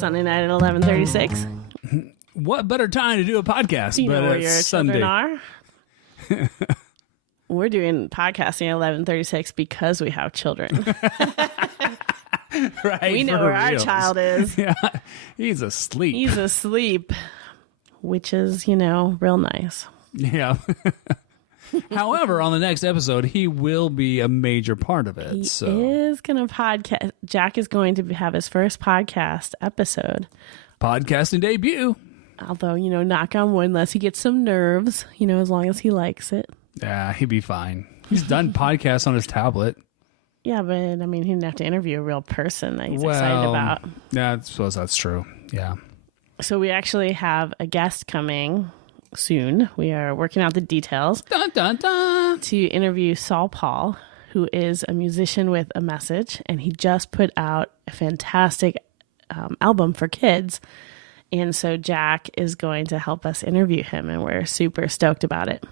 Sunday night at 11:36. What better time to do a podcast? Do you know but where it's your Sunday. children are? We're doing podcasting at 11:36 because we have children. Right, We know for where our reals. child is. Yeah, he's asleep. He's asleep, which is, real nice. Yeah. However, on the next episode, he will be a major part of it. He so is going to podcast. Jack is going to have his first podcast episode. podcasting debut. Although, knock on wood, unless he gets some nerves, as long as he likes it. Yeah, he'd be fine. He's done podcasts on his tablet. Yeah, but he didn't have to interview a real person that he's excited about. Yeah, I suppose that's true. Yeah. So we actually have a guest coming soon. We are working out the details Dun, dun, dun. to interview Saul Paul, who is a musician with a message, and he just put out a fantastic album for kids. And so Jack is going to help us interview him, and we're super stoked about it.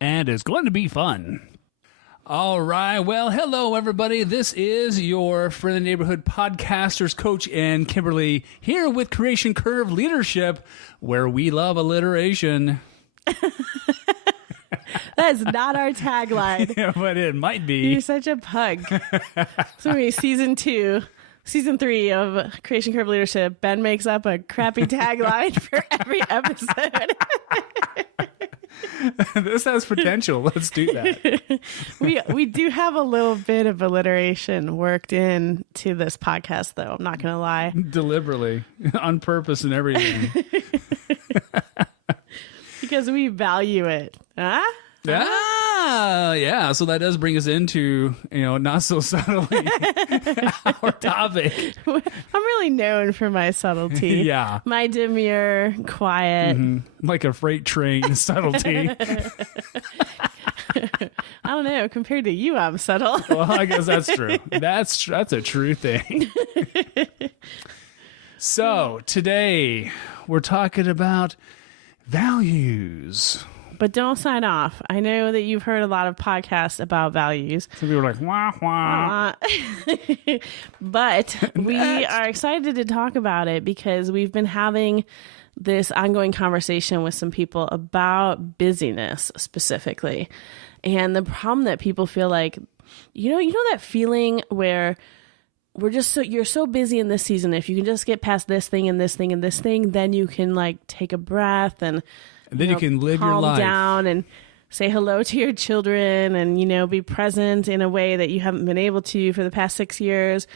And it's going to be fun. All right. Well, hello, everybody. This is your Friendly Neighborhood Podcasters Coach and Kimberly here with Creation Curve Leadership, where we love alliteration. That is not our tagline. Yeah, but it might be. You're such a pug. So anyway, season 3 of Creation Curve Leadership, Ben makes up a crappy tagline for every episode. This has potential. Let's do that. We do have a little bit of alliteration worked in to this podcast, though. I'm not going to lie. Deliberately, on purpose and everything. Because we value it. Huh? Yeah. So that does bring us into, not so subtly our topic. I'm really known for my subtlety. Yeah. My demure, quiet. Like a freight train subtlety. I don't know. Compared to you, I'm subtle. Well, I guess that's true. That's a true thing. So today we're talking about values. But don't sign off. I know that you've heard a lot of podcasts about values. Some people are like, wah, wah. But we are excited to talk about it because we've been having this ongoing conversation with some people about busyness specifically. And the problem that people feel like, you know that feeling where you're so busy in this season. If you can just get past this thing and this thing and this thing, then you can take a breath and then you can live your calm life down and say hello to your children and, be present in a way that you haven't been able to for the past 6 years.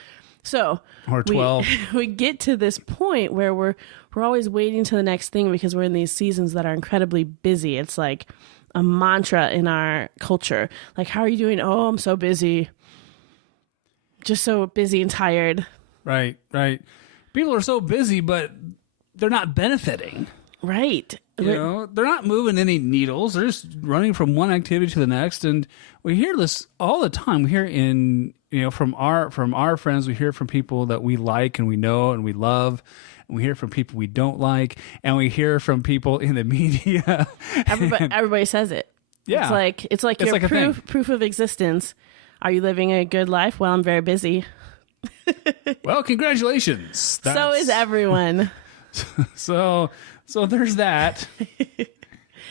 So or 12. We get to this point where we're always waiting to the next thing because we're in these seasons that are incredibly busy. It's like a mantra in our culture. Like, how are you doing? Oh, I'm so busy. Just so busy and tired. Right. People are so busy, but they're not benefiting. Right. They're not moving any needles. They're just running from one activity to the next. And we hear this all the time. We hear from our friends, we hear from people that we like and we know and we love. And we hear from people we don't like. And we hear from people in the media. Everybody says it. Yeah. It's like your proof of existence. Are you living a good life? Well, I'm very busy. Well, congratulations. So is everyone. So there's that.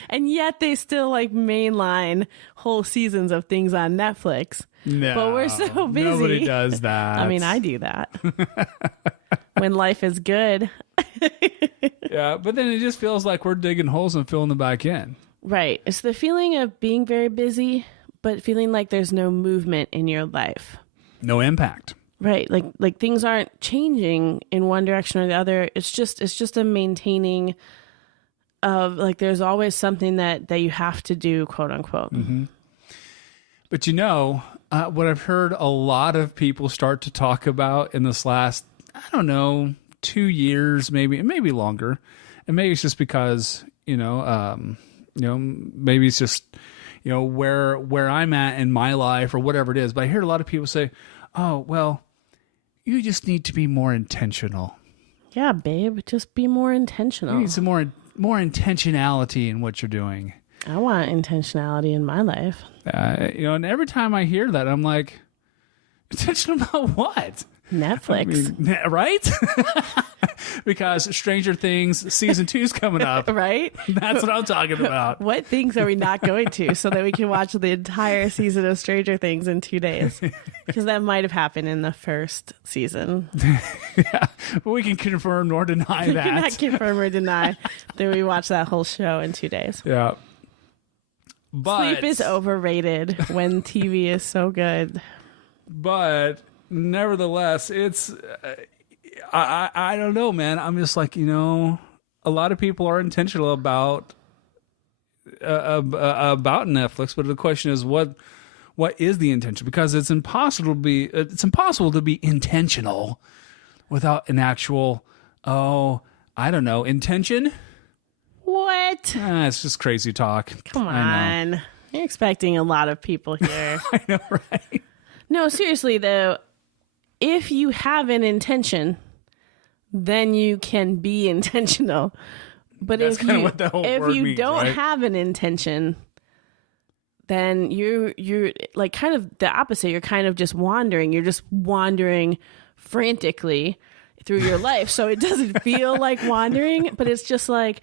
And yet they still mainline whole seasons of things on Netflix. No, but we're so busy. Nobody does that. I mean, I do that. When life is good. Yeah, but then it just feels like we're digging holes and filling them back in. Right. It's the feeling of being very busy, but feeling like there's no movement in your life. No impact. Right. Like things aren't changing in one direction or the other. It's just a maintaining of there's always something that you have to do, quote unquote. Mm-hmm. But what I've heard a lot of people start to talk about in this last, 2 years, maybe longer. And maybe it's just because, maybe it's just, where I'm at in my life or whatever it is. But I hear a lot of people say, oh, well, you just need to be more intentional. Yeah, babe, just be more intentional. You need some more intentionality in what you're doing. I want intentionality in my life. And every time I hear that, I'm like, intentional about what? Netflix. Right? because Stranger Things season 2 is coming up. Right? That's what I'm talking about. What things are we not going to so that we can watch the entire season of Stranger Things in 2 days? Because that might have happened in the first season. Yeah, but we can confirm nor deny We that. cannot confirm or deny that we watched that whole show in 2 days. Yeah. But Sleep is overrated when TV is so good. But nevertheless, it's I don't know, man. I'm just like, a lot of people are intentional about Netflix, but the question is what is the intention? Because it's impossible to be intentional without an actual intention. What? It's just crazy talk. Come on. You're expecting a lot of people here. I know, right? No, seriously, though, if you have an intention, then you can be intentional. But That's if kind of you, what the whole if word you means, don't right? have an intention, then you're like kind of the opposite. You're kind of just wandering. You're just wandering frantically through your life. So it doesn't feel like wandering, but it's just like,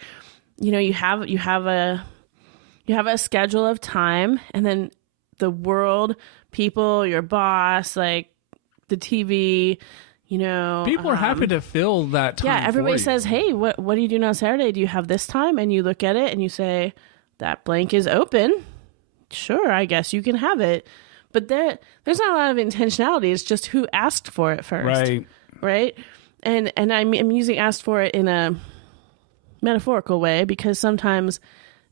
you have a schedule of time, and then the world, people, your boss, like the TV, People are happy to fill that time. Yeah, everybody for you. says, "Hey, what are you doing on Saturday? Do you have this time?" And you look at it and you say, "That blank is open. Sure, I guess you can have it." But there's not a lot of intentionality. It's just who asked for it first, right? And I'm using asked for it in a metaphorical way, because sometimes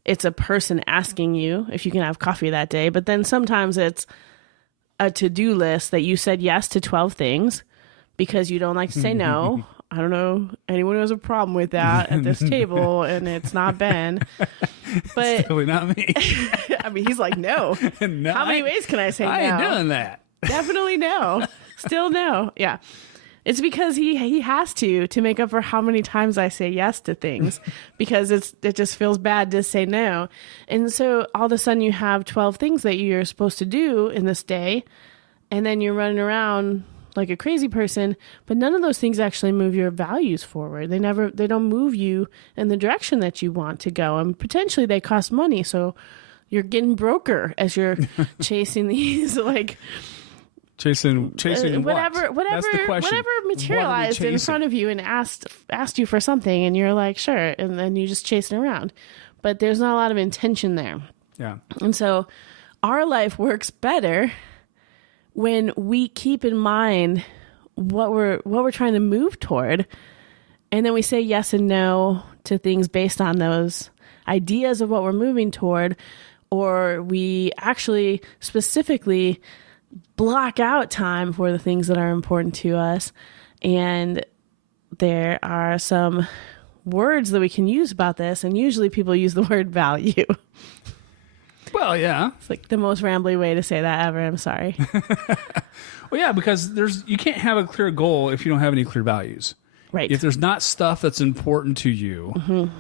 it's a person asking you if you can have coffee that day, but then sometimes it's a to-do list that you said yes to 12 things because you don't like to say no. I don't know anyone who has a problem with that at this table, and it's not Ben. But Definitely not me. I mean, he's like, no. No, How many ways can I say I no? ain't doing that. Definitely no. Still no. Yeah. It's because he has to make up for how many times I say yes to things, because it just feels bad to say no. And so all of a sudden you have 12 things that you're supposed to do in this day, and then you're running around like a crazy person, but none of those things actually move your values forward. They don't move you in the direction that you want to go, and potentially they cost money. So you're getting broker as you're chasing these like Chasing whatever That's the question. whatever materialized in front of you and asked you for something, and you're like, sure, and then you just chase it around. But there's not a lot of intention there. Yeah. And so our life works better when we keep in mind what we're trying to move toward, and then we say yes and no to things based on those ideas of what we're moving toward, or we actually specifically block out time for the things that are important to us. And there are some words that we can use about this, and usually people use the word value. Well, yeah. It's like the most rambly way to say that ever. I'm sorry. Well, yeah, because you can't have a clear goal if you don't have any clear values. Right. If there's not stuff that's important to you,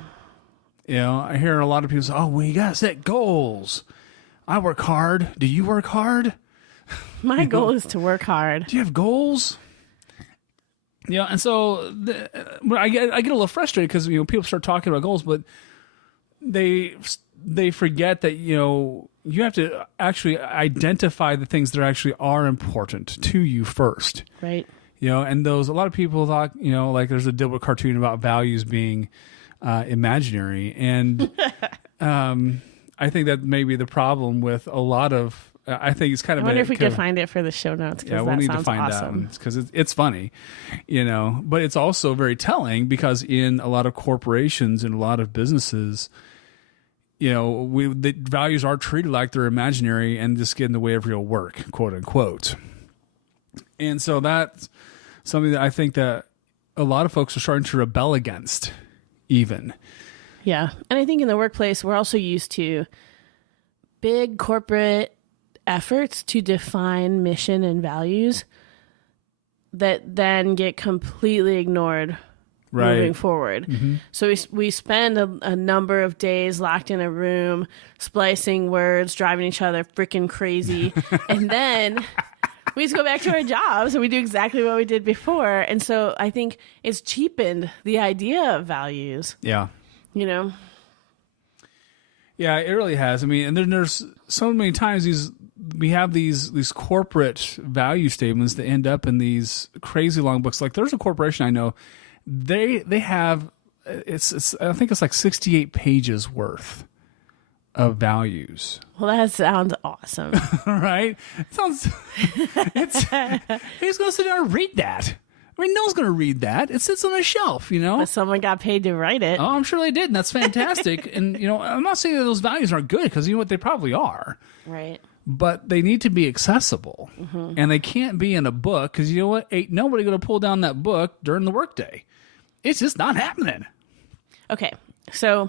I hear a lot of people say, "Oh, well, you gotta set goals. I work hard. Do you work hard? My goal is to work hard. Do you have goals?" And so I get a little frustrated because people start talking about goals, but they forget that you have to actually identify the things that actually are important to you first. Right. And a lot of people thought, like there's a Dilbert cartoon about values being imaginary, and I think that may be the problem with a lot of. I think it's kind of. I wonder if we could find it for the show notes. Yeah, we'll need to find awesome. that because it's funny, but it's also very telling because in a lot of corporations and a lot of businesses, the values are treated like they're imaginary and just get in the way of real work, quote unquote. And so that's something that I think that a lot of folks are starting to rebel against, even. Yeah, and I think in the workplace we're also used to big corporate efforts to define mission and values that then get completely ignored moving forward. Mm-hmm. So we spend a number of days locked in a room, splicing words, driving each other freaking crazy, and then We just go back to our jobs and we do exactly what we did before. And so I think it's cheapened the idea of values. Yeah. You know? Yeah, it really has. I mean, and then there's so many times we have these corporate value statements that end up in these crazy long books. Like there's a corporation I know, they have it's I think it's like 68 pages worth of values. Well, that sounds awesome. Right? Who's going to sit down and read that? I mean, no one's going to read that. It sits on a shelf, you know? But someone got paid to write it. Oh, I'm sure they did, and that's fantastic. And, you know, I'm not saying that those values aren't good, because you know what? They probably are. Right. But they need to be accessible. Mm-hmm. And they can't be in a book, because you know what? Ain't nobody going to pull down that book during the workday. It's just not happening. Okay, so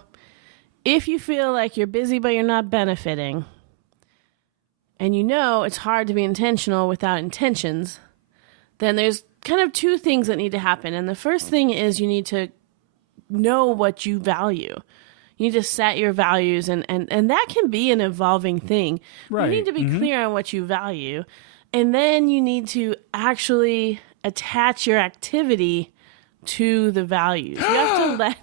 if you feel like you're busy but you're not benefiting, and you know it's hard to be intentional without intentions, then there's kind of two things that need to happen. And the first thing is you need to know what you value. You need to set your values, and that can be an evolving thing. Right. You need to be clear on what you value. And then you need to actually attach your activity to the values. You have to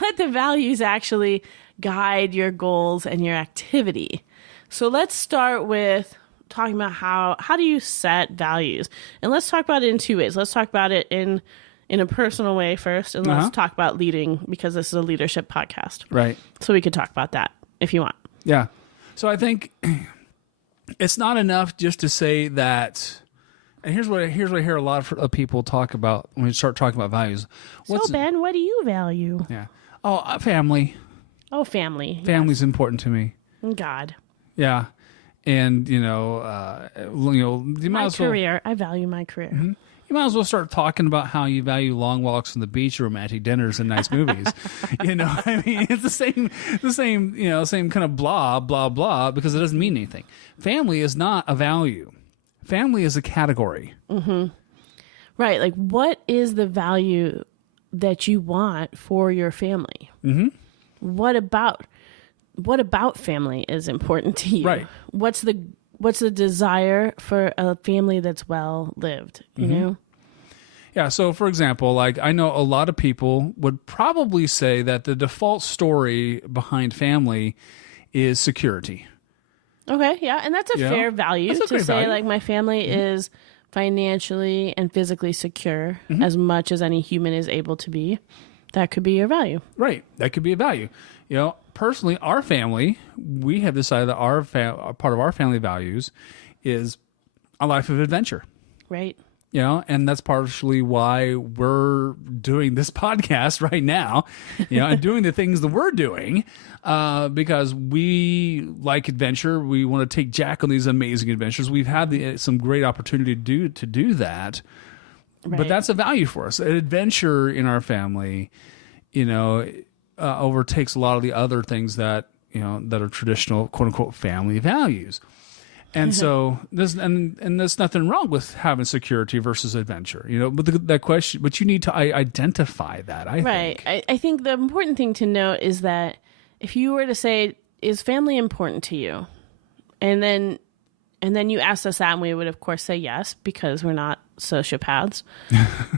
let the values actually guide your goals and your activity. So let's start with talking about how do you set values. And let's talk about it in two ways. Let's talk about it in a personal way first, and let's talk about leading, because this is a leadership podcast. Right. So we could talk about that if you want. Yeah. So I think it's not enough just to say that. And here's what I hear a lot of people talk about when we start talking about values. So Ben, what do you value? Yeah. Oh, family. Oh, family. Family's important to me. God. Yeah. And, you might as well, career. I value my career. Mm-hmm. You might as well start talking about how you value long walks on the beach, romantic dinners, and nice movies. I mean, it's the same, same kind of blah, blah, blah, because it doesn't mean anything. Family is not a value. Family is a category. Mm-hmm. Right. Like, what is the value that you want for your family? Mm-hmm. What about family is important to you? Right. What's the desire for a family that's well lived, you know? Yeah, so for example, like I know a lot of people would probably say that the default story behind family is security. Okay, yeah, and that's a fair value to say value. Like my family is financially and physically secure as much as any human is able to be. That could be your value. Right, that could be a value. Personally, our family, we have decided that part of our family values is a life of adventure. Right. And that's partially why we're doing this podcast right now, and doing the things that we're doing, because we like adventure. We want to take Jack on these amazing adventures. We've had some great opportunity to do that, right. But that's a value for us. Adventure in our family, overtakes a lot of the other things that that are traditional quote unquote family values. And so there's nothing wrong with having security versus adventure, but that question, but you need to identify that. I think. I think the important thing to note is that if you were to say, is family important to you? And then you asked us that, and we would of course say yes, because we're not sociopaths.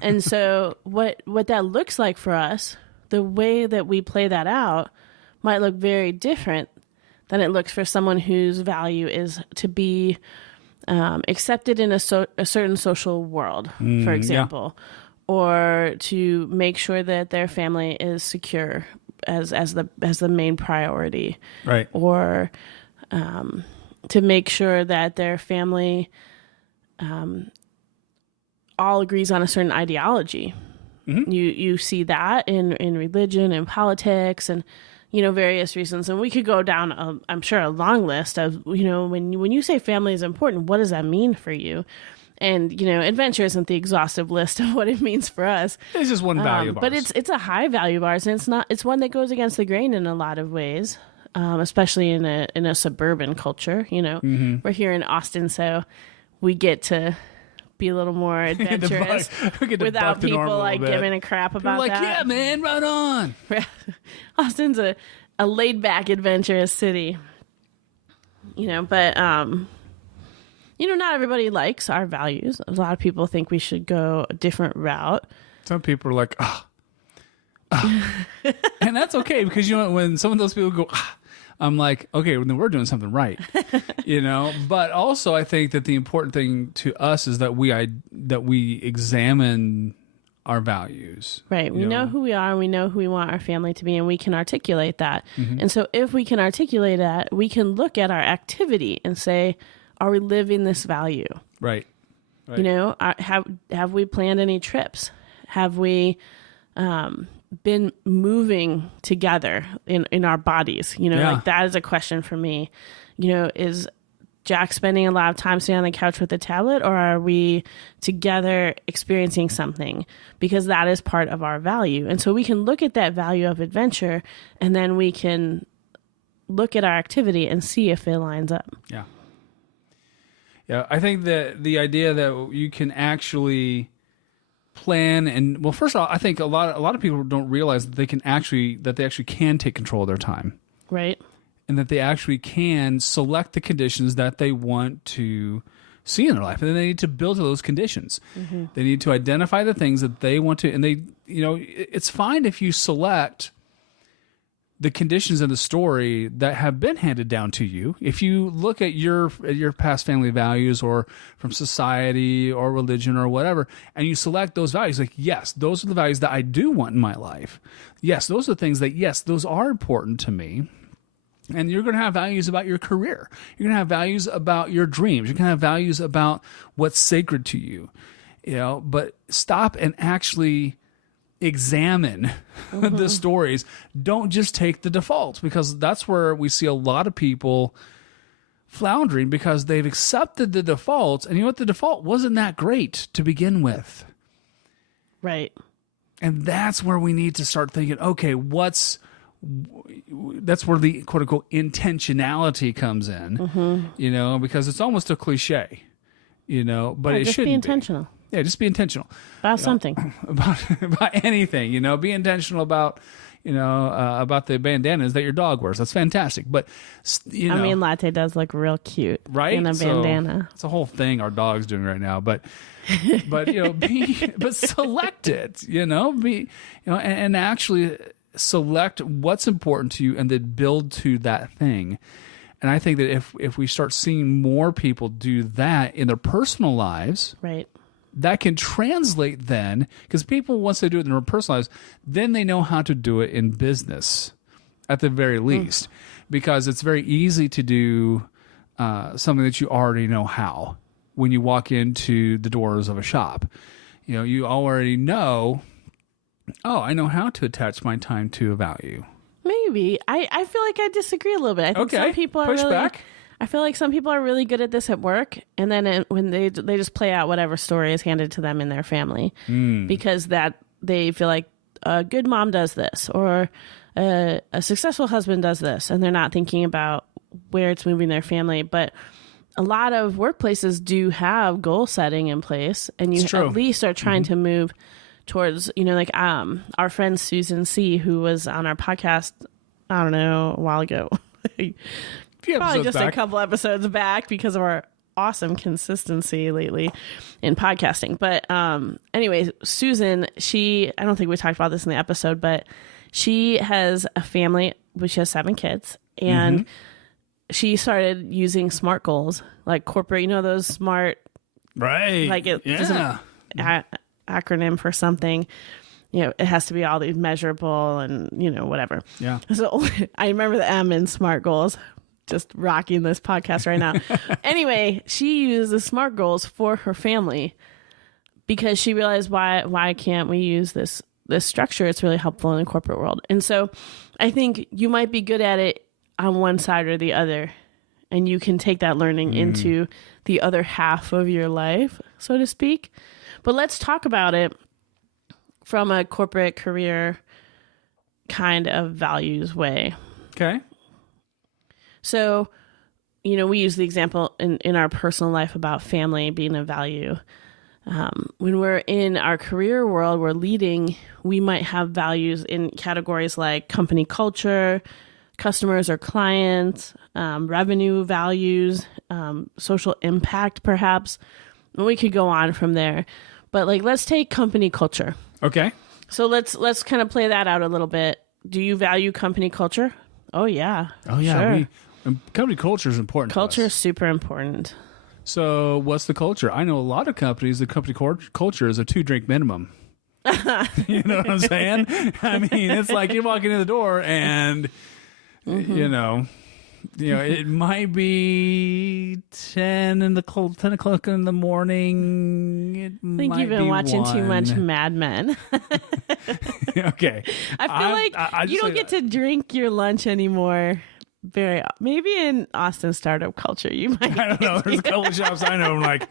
And so what that looks like for us, the way that we play that out might look very different than it looks for someone whose value is to be accepted in a certain social world, for example, or to make sure that their family is secure as the main priority, right? Or to make sure that their family all agrees on a certain ideology. Mm-hmm. You see that in religion and politics and various reasons, and we could go down I'm sure a long list of when you say family is important, what does that mean for you? And adventure isn't the exhaustive list of what it means for us. It's just one value of ours. But it's a high value of ours, and it's one that goes against the grain in a lot of ways, especially in a suburban culture. We're here in Austin, so we get to be a little more adventurous without people giving a crap about that. Yeah, man, right on. Austin's a laid back, adventurous city, but not everybody likes our values. A lot of people think we should go a different route. Some people are like, and that's okay, because when some of those people go, I'm like, okay, well, then we're doing something right, But also, I think that the important thing to us is that we examine our values. Right. We know who we are, and we know who we want our family to be, and we can articulate that. Mm-hmm. And so if we can articulate that, we can look at our activity and say, are we living this value? Right. Have we planned any trips? Have we been moving together in our bodies? Like that is a question for me. Is Jack spending a lot of time sitting on the couch with a tablet, or are we together experiencing something? Because that is part of our value. And so we can look at that value of adventure, and then we can look at our activity and see if it lines up. Yeah. Yeah, I think that the idea that you can actually plan and, well, first of all, I think a lot of people don't realize that they actually can take control of their time. Right. And that they actually can select the conditions that they want to see in their life. And then they need to build to those conditions. Mm-hmm. They need to identify the things that they want to, and it's fine if you select the conditions in the story that have been handed down to you. If you look at your past family values, or from society or religion or whatever, and you select those values, like, yes, those are the values that I do want in my life. Yes, those are the things that, yes, those are important to me. And you're going to have values about your career. You're going to have values about your dreams. You're going to have values about what's sacred to you. But stop and actually examine the stories. Don't just take the default, because that's where we see a lot of people floundering, because they've accepted the defaults, and the default wasn't that great to begin with. Right. And that's where we need to start thinking, okay, that's where the quote unquote intentionality comes in, because it's almost a cliche, but it shouldn't be intentional. Yeah, just be intentional about something, about anything. Be intentional about about the bandanas that your dog wears. That's fantastic. But Latte does look real cute, right? In a bandana. It's a whole thing our dog's doing right now. But but select it. And actually select what's important to you, and then build to that thing. And I think that if we start seeing more people do that in their personal lives, right, that can translate then, because people, once they do it in their personal lives, then they know how to do it in business at the very least, because it's very easy to do something that you already know how. When you walk into the doors of a shop, you already know, I know how to attach my time to a value. Maybe. I feel like I disagree a little bit. I think some people are back. I feel like some people are really good at this at work, and then when they just play out whatever story is handed to them in their family, because that they feel like a good mom does this, or a successful husband does this, and they're not thinking about where it's moving their family. But a lot of workplaces do have goal setting in place, and you at least are trying to move towards, like our friend Susan C., who was on our podcast, I don't know, a while ago. Probably just a couple episodes back, because of our awesome consistency lately in podcasting. But anyway, Susan, I don't think we talked about this in the episode, but she has a family, she has 7 kids, and she started using SMART goals, like corporate, those SMART, right? Like it doesn't acronym for something. It has to be all these measurable and whatever. Yeah. So I remember the M in SMART goals. Just rocking this podcast right now. Anyway, she used the SMART goals for her family, because she realized, why can't we use this structure? It's really helpful in the corporate world. And so I think you might be good at it on one side or the other, and you can take that learning into the other half of your life, so to speak. But let's talk about it from a corporate career kind of values way. Okay. So, we use the example in our personal life about family being a value. When we're in our career world, we're leading, we might have values in categories like company culture, customers or clients, revenue values, social impact, perhaps. And we could go on from there. But like, let's take company culture. Okay. So let's kind of play that out a little bit. Do you value company culture? Oh yeah. Oh yeah. Sure. Company culture is important. Culture to is us. super important. So what's the culture? I know a lot of companies, the company culture is a 2-drink minimum. You know what I'm saying? I mean, it's like you're walking in the door and, you know, it might be 10 o'clock in the morning. I think you've been watching too much Mad Men. Okay. I feel you don't get to drink your lunch anymore. Maybe in Austin startup culture, you might. I don't know. There's a couple of shops I know. I'm like,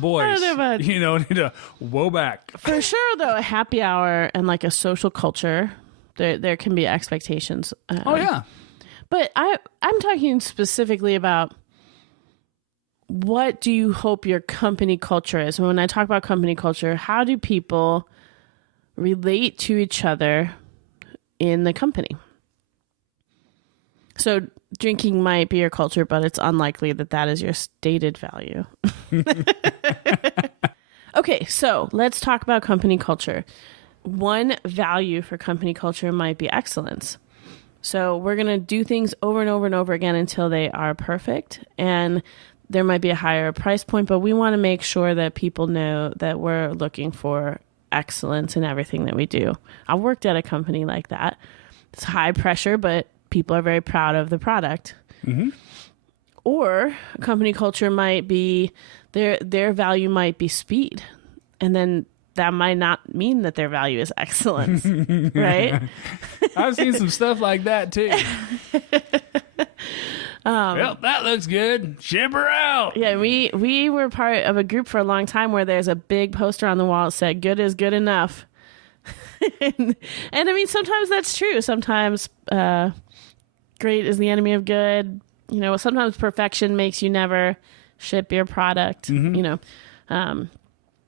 boys, need to woe back. For sure, though, a happy hour and like a social culture, there can be expectations. Oh yeah. But I'm talking specifically about what do you hope your company culture is? And when I talk about company culture, how do people relate to each other in the company? So drinking might be your culture, but it's unlikely that is your stated value. Okay, so let's talk about company culture. One value for company culture might be excellence. So we're going to do things over and over and over again until they are perfect. And there might be a higher price point, but we want to make sure that people know that we're looking for excellence in everything that we do. I worked at a company like that. It's high pressure, but people are very proud of the product. Mm-hmm. Or company culture might be their value might be speed. And then that might not mean that their value is excellence, right? I've seen some stuff like that too. Well, that looks good. Ship her out. Yeah, we were part of a group for a long time where there's a big poster on the wall that said, "Good is good enough." and I mean, sometimes that's true. Sometimes great is the enemy of good. Sometimes perfection makes you never ship your product. Mm-hmm.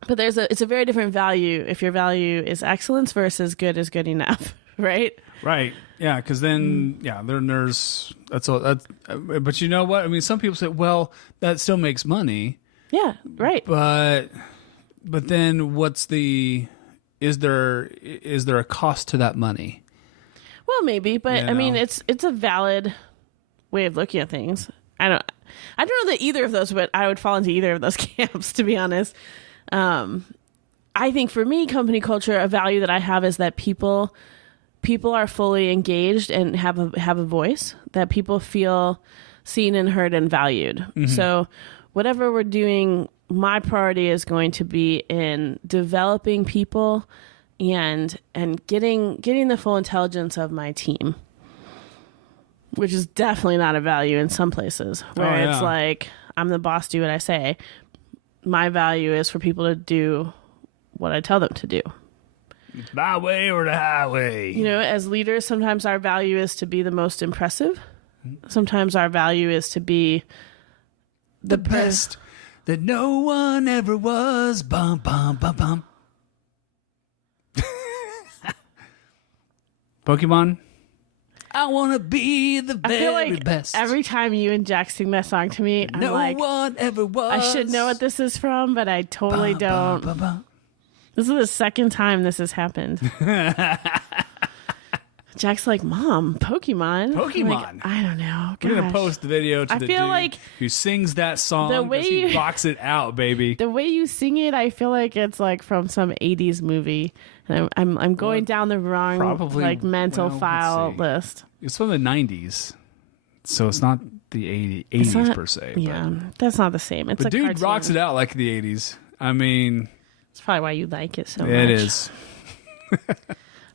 But it's a very different value if your value is excellence versus good is good enough, right? Right. Yeah, because then there's that's all. But you know what? I mean, some people say, well, that still makes money. Yeah. Right. But then is there a cost to that money? Well, maybe, but I mean, it's a valid way of looking at things. I don't know that either of those, but I would fall into either of those camps, to be honest. I think for me, company culture, a value that I have is that people are fully engaged and have a voice, that people feel seen and heard and valued. Mm-hmm. So whatever we're doing, my priority is going to be in developing people and getting the full intelligence of my team, which is definitely not a value in some places where it's like, I'm the boss, do what I say. My value is for people to do what I tell them to do. It's my way or the highway. As leaders, sometimes our value is to be the most impressive. Sometimes our value is to be the best that no one ever was. Bum, bum, bum, bum. Pokemon? I want to be the very I feel like best. Every time you and Jack sing that song to me, I'm like, no one ever was. I should know what this is from, but I totally don't. This is the second time this has happened. Jack's like, Mom, Pokemon. Pokemon. I don't know. Gosh. We're going to post the video to the dude like who sings that song because he rocks it out, baby. The way you sing it, I feel like it's like from some 80s movie. And I'm going down the wrong mental file list. It's from the 90s. So it's not the 80s per se. Yeah, that's not the same. It's the a dude cartoon. rocks it out like the 80s. I mean... That's probably why you like it so much. It is.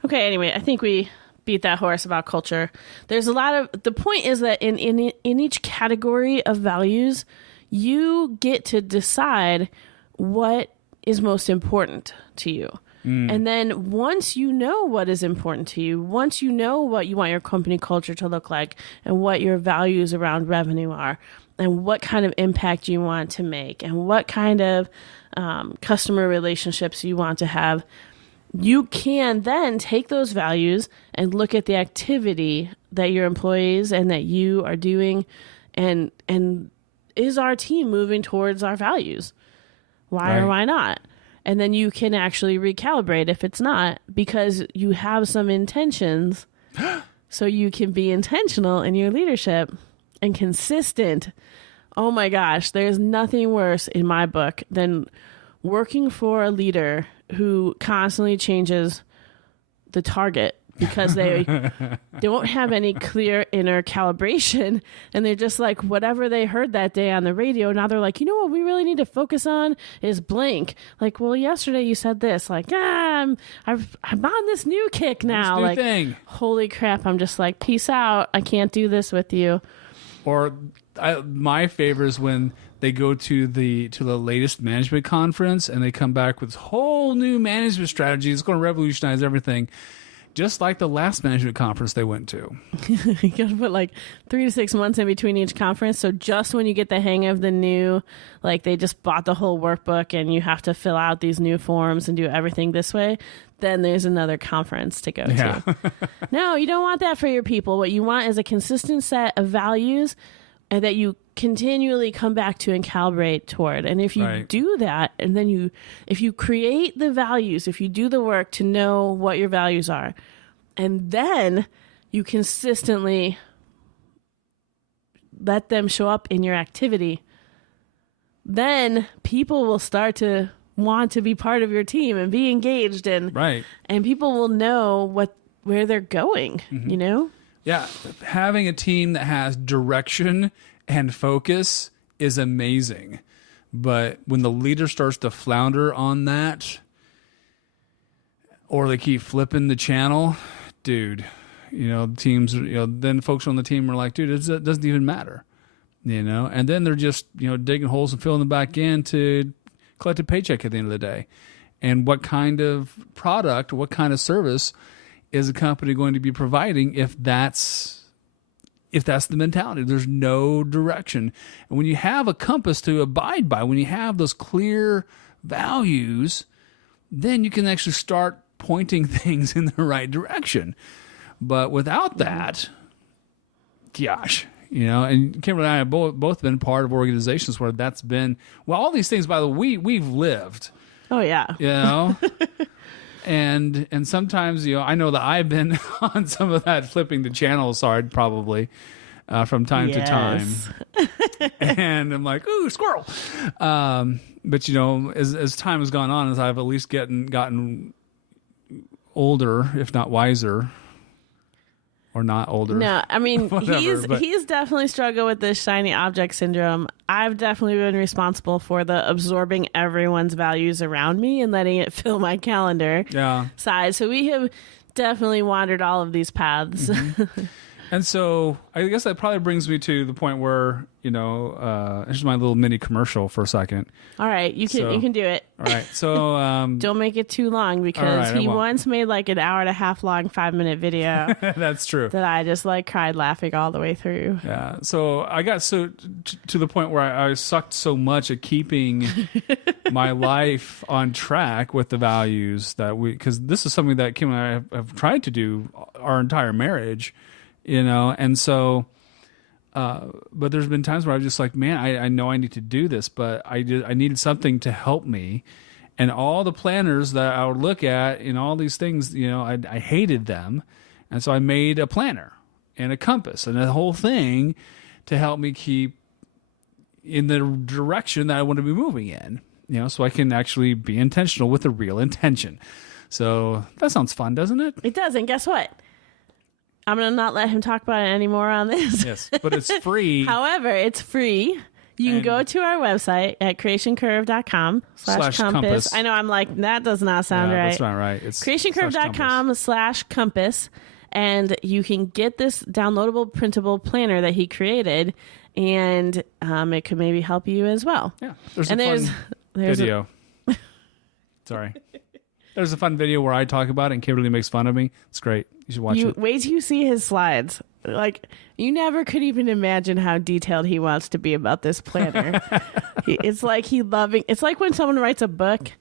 Okay, anyway, I think we beat that horse about culture. There's a lot of... The point is that in each category of values, you get to decide what is most important to you. And then once you know what is important to you, once you know what you want your company culture to look like and what your values around revenue are and what kind of impact you want to make and what kind of customer relationships you want to have, you can then take those values and look at the activity that your employees and that you are doing, and is our team moving towards our values? Why or why not? And then you can actually recalibrate if it's not, because you have some intentions. So you can be intentional in your leadership and consistent. Oh my gosh, there's nothing worse in my book than working for a leader who constantly changes the target because they don't have any clear inner calibration, and they're just like, whatever they heard that day on the radio, now they're like, you know what we really need to focus on is blank. Like, well, yesterday you said this. Like, I'm on this new kick now. This new like, thing. Holy crap! I'm just like, peace out. I can't do this with you. Or my favorite is when they go to the latest management conference and they come back with whole new management strategy. It's going to revolutionize everything. Just like the last management conference they went to. You got to put like 3 to 6 months in between each conference. So just when you get the hang of the new, like they just bought the whole workbook and you have to fill out these new forms and do everything this way, then there's another conference to go to. No, you don't want that for your people. What you want is a consistent set of values and that you continually come back to and calibrate toward. And if you do that, and then if you create the values, if you do the work to know what your values are, and then you consistently let them show up in your activity, then people will start to want to be part of your team and be engaged, and people will know where they're going, you know? Yeah, having a team that has direction and focus is amazing. But when the leader starts to flounder on that, or they keep flipping the channel, dude, teams, then folks on the team are like, dude, it doesn't even matter, and then they're just, digging holes and filling them back in to collect a paycheck at the end of the day. And what kind of product, what kind of service is a company going to be providing if that's the mentality? There's no direction. And when you have a compass to abide by, when you have those clear values, then you can actually start pointing things in the right direction. But without that, gosh, and Kimberly and I have both been part of organizations where that's been, well, all these things, by the way, we've lived. Oh, yeah. And sometimes, I know that I've been on some of that flipping the channel side probably from time to time. And I'm like, ooh, squirrel. But, as time has gone on, as I've at least gotten older, if not wiser, or not older. No, I mean, whatever, he's definitely struggled with this shiny object syndrome. I've definitely been responsible for the absorbing everyone's values around me and letting it fill my calendar side. So we have definitely wandered all of these paths. Mm-hmm. And so I guess that probably brings me to the point where, here's my little mini commercial for a second. All right, you can do it. All right, so don't make it too long, because he once made like an hour and a half long 5-minute video. That's true. That I just cried laughing all the way through. Yeah, so I got to the point where I sucked so much at keeping my life on track with the values because this is something that Kim and I have tried to do our entire marriage. And so, but there's been times where I was just like, man, I know I need to do this, but I needed something to help me. And all the planners that I would look at and all these things, I hated them. And so I made a planner and a compass and the whole thing to help me keep in the direction that I want to be moving in, so I can actually be intentional with a real intention. So that sounds fun, doesn't it? It does. And guess what? I'm going to not let him talk about it anymore on this. Yes, but it's free. However, it's free. You can go to our website at creationcurve.com/compass. I know, I'm like, that does not sound right. That's not right. It's creationcurve.com/compass. And you can get this downloadable, printable planner that he created. And it could maybe help you as well. Yeah. There's a fun video. Sorry. There's a fun video where I talk about it and Kimberly makes fun of me. It's great. You should watch it. Wait till you see his slides. You never could even imagine how detailed he wants to be about this planner. It's like when someone writes a book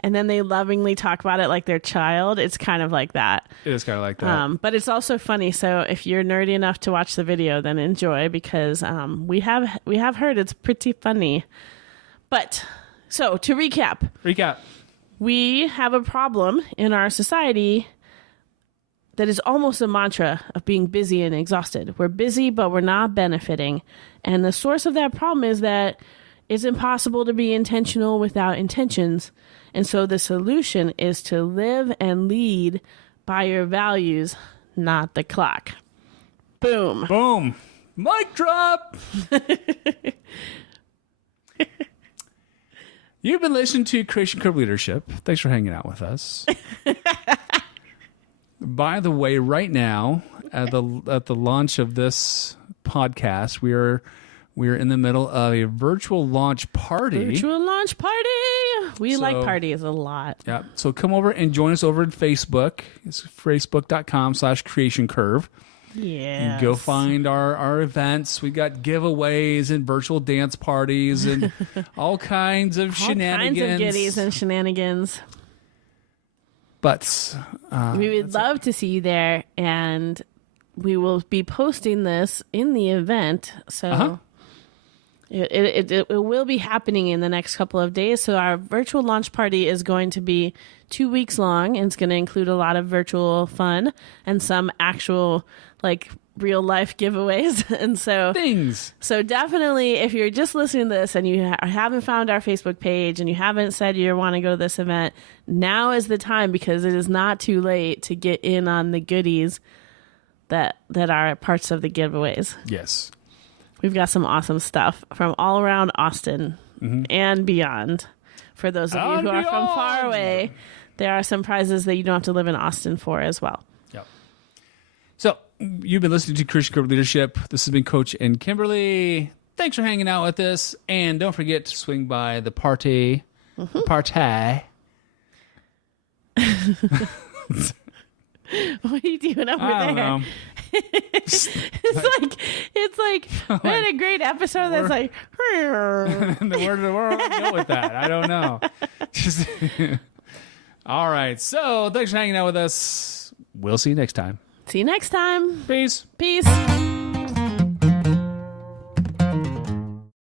and then they lovingly talk about it like their child. It's kind of like that. It is kind of like that. But it's also funny. So if you're nerdy enough to watch the video, then enjoy, because we have heard it's pretty funny. But so to recap, we have a problem in our society that is almost a mantra of being busy and exhausted. We're busy, but we're not benefiting. And the source of that problem is that it's impossible to be intentional without intentions. And so the solution is to live and lead by your values, not the clock. Boom. Boom. Mic drop. You've been listening to Creation Curve Leadership. Thanks for hanging out with us. By the way, right now, at the launch of this podcast, we're in the middle of a virtual launch party. We like parties a lot. Yeah. So come over and join us over at Facebook. It's facebook.com/creationcurve. Yeah. Go find our events. We got giveaways and virtual dance parties and all kinds of shenanigans. All kinds of goodies and shenanigans. But we would love to see you there, and we will be posting this in the event. So it will be happening in the next couple of days. So our virtual launch party is going to be 2 weeks long, and it's going to include a lot of virtual fun and some actual real life giveaways. And so definitely, if you're just listening to this and you haven't found our Facebook page and you haven't said you want to go to this event, now is the time, because it is not too late to get in on the goodies that are parts of the giveaways. Yes. We've got some awesome stuff from all around Austin and beyond. For those of you who are from far away, there are some prizes that you don't have to live in Austin for as well. Yep. So you've been listening to Creation Curve Leadership. This has been Coach and Kimberly. Thanks for hanging out with us. And don't forget to swing by the party. Party. What are you doing over there? I don't know. it's like we had a great episode that's like where did the world go with that? I don't know. All right. So thanks for hanging out with us. We'll see you next time. See you next time. Peace. Peace.